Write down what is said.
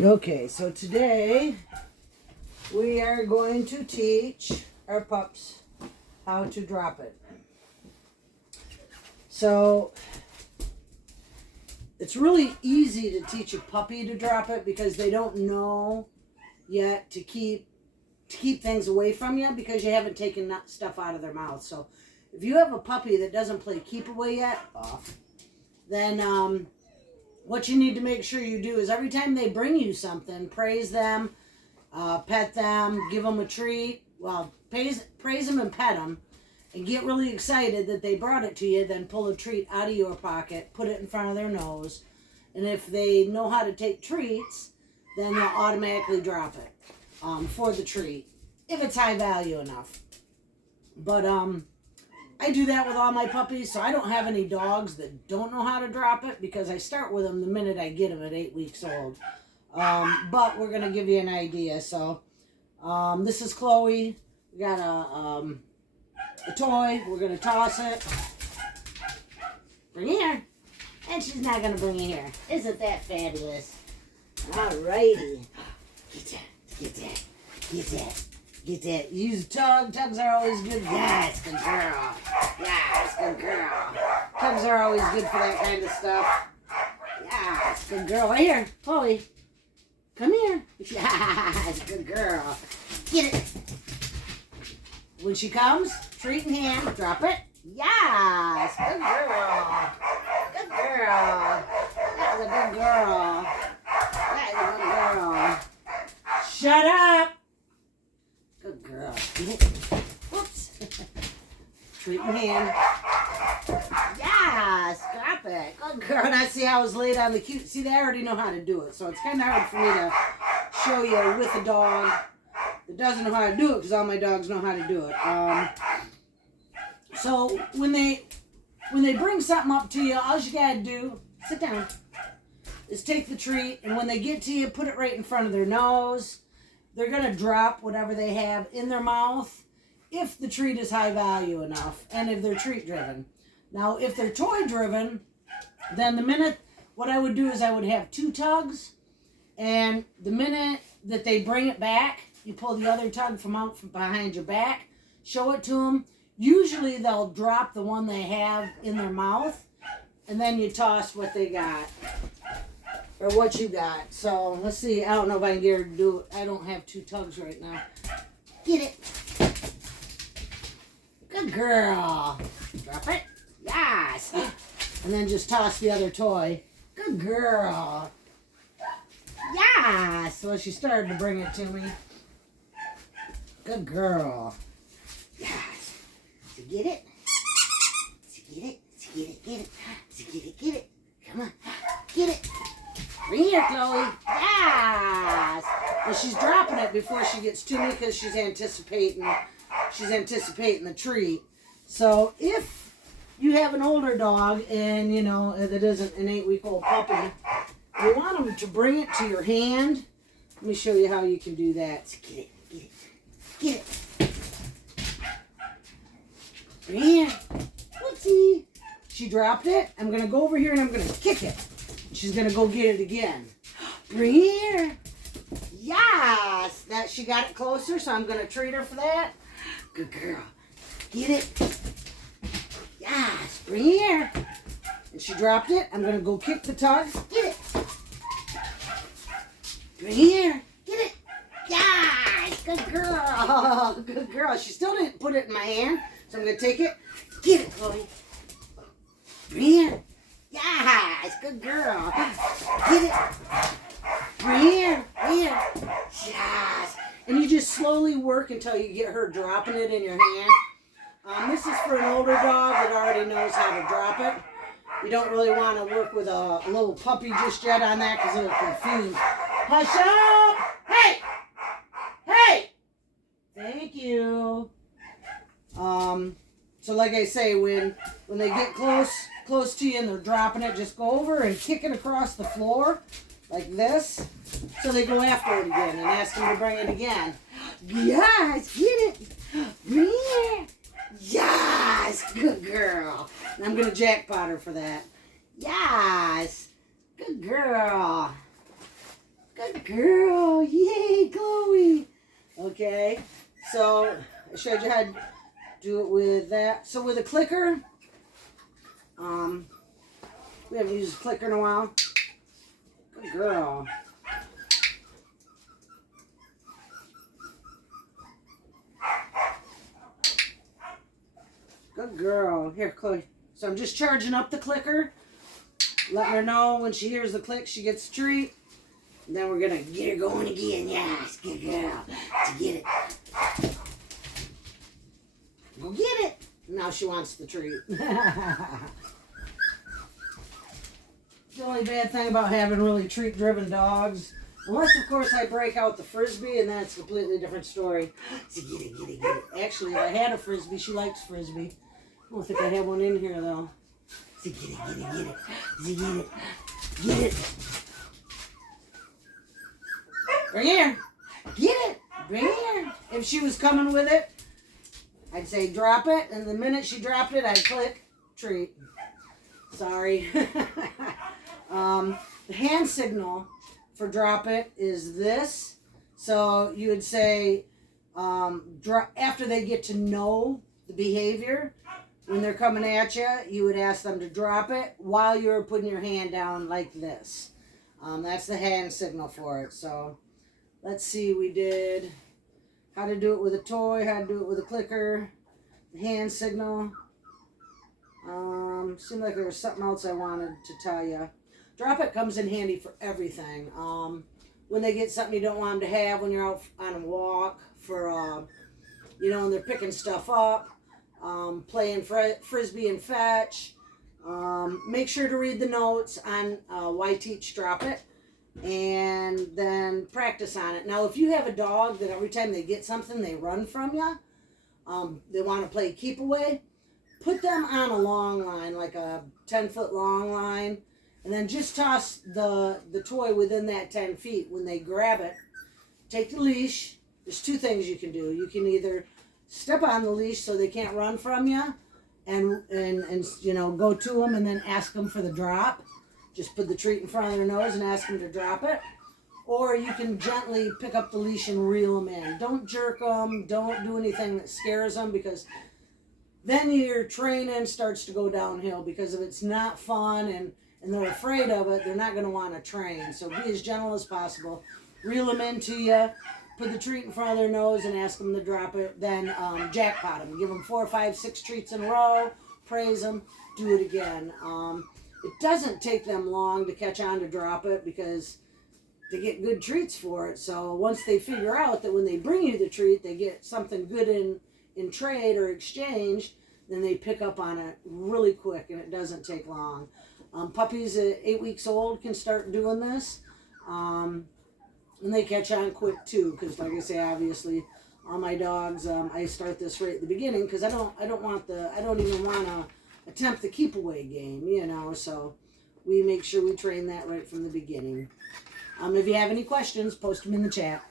Okay, so today we are going to teach our pups how to drop it. So it's really easy to teach a puppy to drop it because they don't know yet to keep things away from you because you haven't taken stuff out of their mouth. So if you have a puppy that doesn't play keep away yet, then what you need to make sure you do is every time they bring you something, praise them, pet them, give them a treat. Well, praise them and pet them, and get really excited that they brought it to you. Then pull a treat out of your pocket, put it in front of their nose, and if they know how to take treats, then they'll automatically drop it for the treat if it's high value enough. But I do that with all my puppies, so I don't have any dogs that don't know how to drop it because I start with them the minute I get them at 8 weeks old. But we're going to give you an idea. So this is Chloe. We got a toy. We're going to toss it. Bring it here. And she's not going to bring it here. Isn't that fabulous? Alrighty. Get that. Get that. Get that. Get that. Use tug. Tugs are always good. Yes, good girl. Yes, good girl. Tugs are always good for that kind of stuff. Yes, good girl. Right here. Chloe. Come here. Yes, good girl. Get it. When she comes, treat in hand. Drop it. Yes, good girl. Good girl. That was a good girl. That is a good girl. Shut up. Good girl. Whoops. Treat in hand. Yes, drop it. Good girl. Now see how I was laid on the cute. See, they already know how to do it. So it's kind of hard for me to show you with a dog that doesn't know how to do it because all my dogs know how to do it. So when they bring something up to you, all you gotta do, sit down, is take the treat, and when they get to you, put it right in front of their nose. They're going to drop whatever they have in their mouth if the treat is high value enough and if they're treat driven. Now, if they're toy driven, then what I would do is I would have 2 tugs, and the minute that they bring it back, you pull the other tug from behind your back, show it to them. Usually they'll drop the one they have in their mouth, and then you toss what they got. Or what you got. So, let's see. I don't know if I can get her to do it. I don't have 2 tugs right now. Get it. Good girl. Drop it. Yes. And then just toss the other toy. Good girl. Yes. So she started to bring it to me. Good girl. Yes. So get it. So get it. So get it. Get it. So get it. Get it. Come on. Get it. Bring here, Chloe. Yes. Well, she's dropping it before she gets to me because she's anticipating the treat. So if you have an older dog and that isn't an 8-week-old puppy, you want them to bring it to your hand. Let me show you how you can do that. So get it, get it, get it. Bring here. Whoopsie. She dropped it. I'm gonna go over here and I'm gonna kick it. She's going to go get it again. Bring it here. Yes. That she got it closer, so I'm going to treat her for that. Good girl. Get it. Yes. Bring it here. And she dropped it. I'm going to go kick the tug. Get it. Bring it here. Get it. Yes. Good girl. Good girl. She still didn't put it in my hand, so I'm going to take it. Get it, Chloe. Bring it here. Yes, good girl. Get it. Bring here. Here. Yes. And you just slowly work until you get her dropping it in your hand. This is for an older dog that already knows how to drop it. You don't really want to work with a little puppy just yet on that because it'll confuse. Hush up. Hey. Hey. Thank you. So like I say, when they get close to you and they're dropping it, just go over and kick it across the floor like this so they go after it again and ask them to bring it again. Yes, get it. Bring it. Yes, good girl. And I'm going to jackpot her for that. Yes, good girl. Good Good girl. Yay, Chloe. Okay, so I showed you how to do it with that. So with a clicker, we haven't used a clicker in a while. Good girl. Good girl. Here, Chloe. So I'm just charging up the clicker. Letting her know when she hears the click, she gets a treat. And then we're going to get her going again. Yes, good girl. To get it. Go get it. Now she wants the treat. The only bad thing about having really treat-driven dogs, unless, of course, I break out the Frisbee, and that's a completely different story. So get it, get it, get it. Actually, if I had a Frisbee, she likes Frisbee. I don't think I have one in here, though. So get it, get it, get it. So get it. Get it. Bring it here. Get it. Bring it here. If she was coming with it, I'd say drop it, and the minute she dropped it, I'd click treat. Sorry. The hand signal for drop it is this. So you would say, after they get to know the behavior, when they're coming at you, you would ask them to drop it while you're putting your hand down like this. That's the hand signal for it. So let's see, we did how to do it with a toy, how to do it with a clicker, the hand signal. Seemed like there was something else I wanted to tell you. Drop it comes in handy for everything. When they get something you don't want them to have, when you're out on a walk, for when they're picking stuff up, playing Frisbee and fetch. Make sure to read the notes on why teach drop it, and then practice on it. Now, if you have a dog that every time they get something, they run from you, they want to play keep away, put them on a long line, like a 10-foot long line, and then just toss the toy within that 10 feet. When they grab it, take the leash. There's two things you can do. You can either step on the leash so they can't run from you, and go to them and then ask them for the drop. Just put the treat in front of their nose and ask them to drop it. Or you can gently pick up the leash and reel them in. Don't jerk them. Don't do anything that scares them, because then your training starts to go downhill, because if it's not fun and they're afraid of it, they're not going to want to train. So be as gentle as possible. Reel them into you. Put the treat in front of their nose and ask them to drop it. Then jackpot them. Give them 4, 5, 6 treats in a row. Praise them. Do it again. It doesn't take them long to catch on to drop it, because they get good treats for it. So once they figure out that when they bring you the treat, they get something good in trade or exchange, then they pick up on it really quick, and it doesn't take long. Puppies at 8 weeks old can start doing this. And they catch on quick too, because like I say, obviously, all my dogs, I start this right at the beginning, because I don't even want to attempt the keep away game, so we make sure we train that right from the beginning. If you have any questions, post them in the chat.